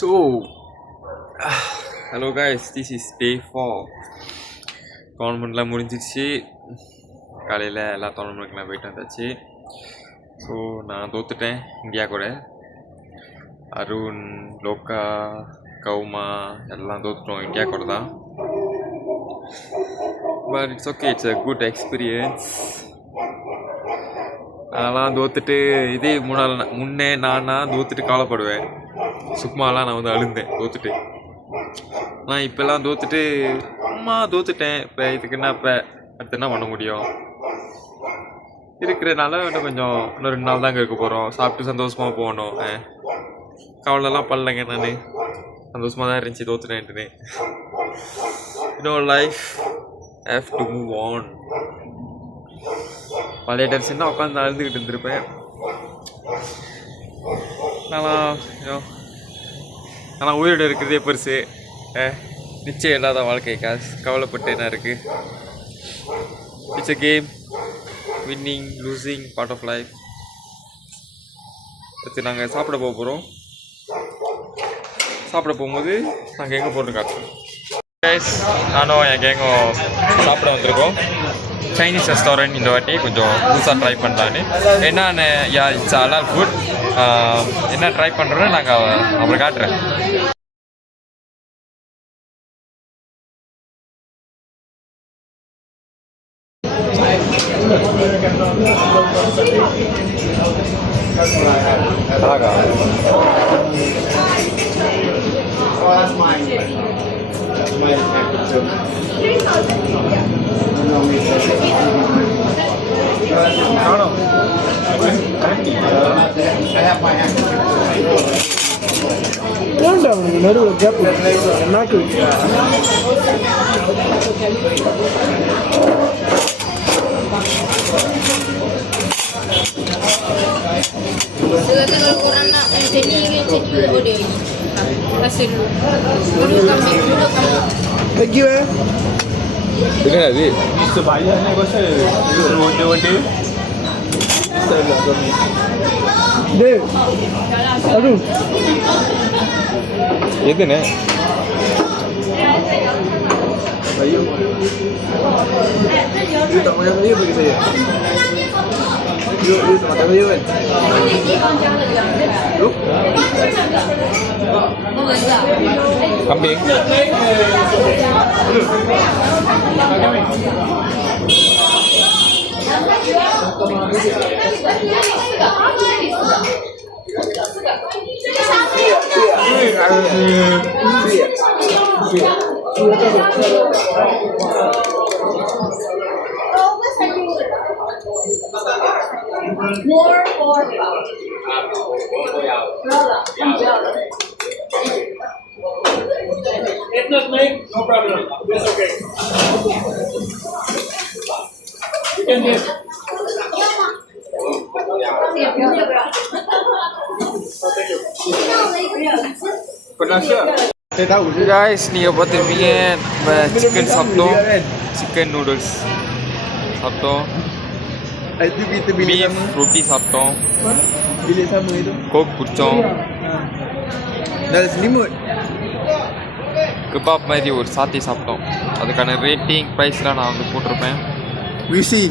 So, hello guys, this is day 4. டோர்னமெண்ட்லாம் முடிஞ்சிடுச்சு. காலையில் எல்லா டோர்னமெண்ட்டுக்கு நான் போயிட்டு வந்தாச்சு. ஸோ நான் தோத்துட்டேன் இந்தியா கூட. அருண், லோக்கா, கௌமா எல்லாம் தோத்துட்டோம் இந்தியா கூட தான். But it's okay, it's a good experience. அதெல்லாம் தோத்துட்டு இதே முன்னே நானா தோத்துட்டு கவலைப்படுவேன். சுக்மாலாம் நான் வந்து அழுந்தேன் தோத்துட்டு. நான் இப்போல்லாம் தோத்துட்டு அம்மா தோத்துட்டேன், இப்போ இதுக்கு என்ன, இப்போ அடுத்து என்ன பண்ண முடியும்? இருக்கிறனால இன்னும் கொஞ்சம் இன்னும் 2 நாள் தாங்க இருக்க போகிறோம். சாப்பிட்டு சந்தோஷமாக போகணும். கவலைலாம் பண்ணலைங்க, நான் சந்தோஷமாக தான் இருந்துச்சு தோத்துட்டேன்ட்டுன்னு. இன்னும் life have to move on. பழைய டென்ஷன் தான் உட்காந்து அழுதுகிட்டு இருந்திருப்பேன். ஆனால் உயிரோடு இருக்கிறதே பெருசு. நிச்சயம் இல்லாத வாழ்க்கை கவலைப்பட்டு என்ன இருக்குது? It's a game. Winning, losing, part of life. அடுத்து நாங்கள் சாப்பிட போகிறோம். சாப்பிட போகும்போது நாங்கள் எங்கே போகிறோம் காட்டுறோம். நானும் என் கேங்கும் சாப்பிட வந்திருக்கோம். சைனீஸ் ரெஸ்டாரண்ட் இந்த வாட்டி கொஞ்சம் புதுசாக ட்ரை பண்ணலான்னு. என்னென்னு இட்ஸ் அலால் ஃபுட். என்ன ட்ரை பண்ணுறோன்னு நாங்கள் அப்புறம் காட்டுறேன். நடுவில் கேப் நாக்கு lagi dengar tak Zik? sebaya ni aku rasa ronda-ronda Dek aduh எது என்ன Bayu you tak makan Bayu bagi saya. You tak makan Bayu kan? You? kambing. More for if not make, no problem. It's okay. You can get. Saya tahu je guys, நீங்கள் பார்த்துருப்பீங்க நம்ம chicken சாப்பிட்டோம். Chicken noodles சாப்பிட்டோம். itu kita bilik beef sama ரொட்டி சாப்பிட்டோம். bilik sama itu Coke குடித்தோம். dah selimut kebab மாதிரி ஒரு சாத்தி சாப்பிட்டோம். அதுக்கான ரேட்டிங் ப்ரைஸ்லாம் நான் வந்து போட்டிருப்பேன். we see